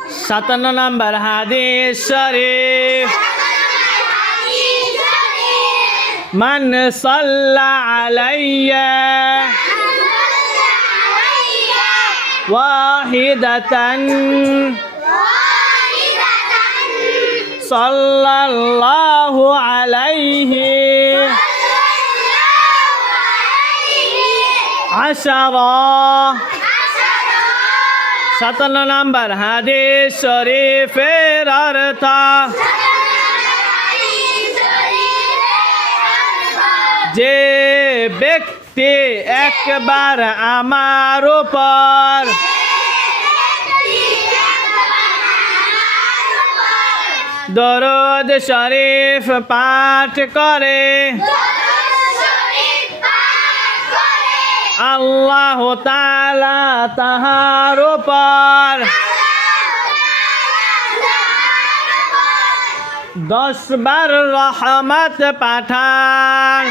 57 নম্বর হাদিস শরীফ মান সাল্লা আলাইয়া ওয়াহিদাতান সাল্লাল্লাহু আলাইহি আশারা 57 নম্বর হাদিস শরীফের অর্থ যে ব্যক্তি একবার আমার উপর দরুদ শরীফ পাঠ করে আল্লাহ তাআলা তাহার উপর 10 বার রহমত পাঠান।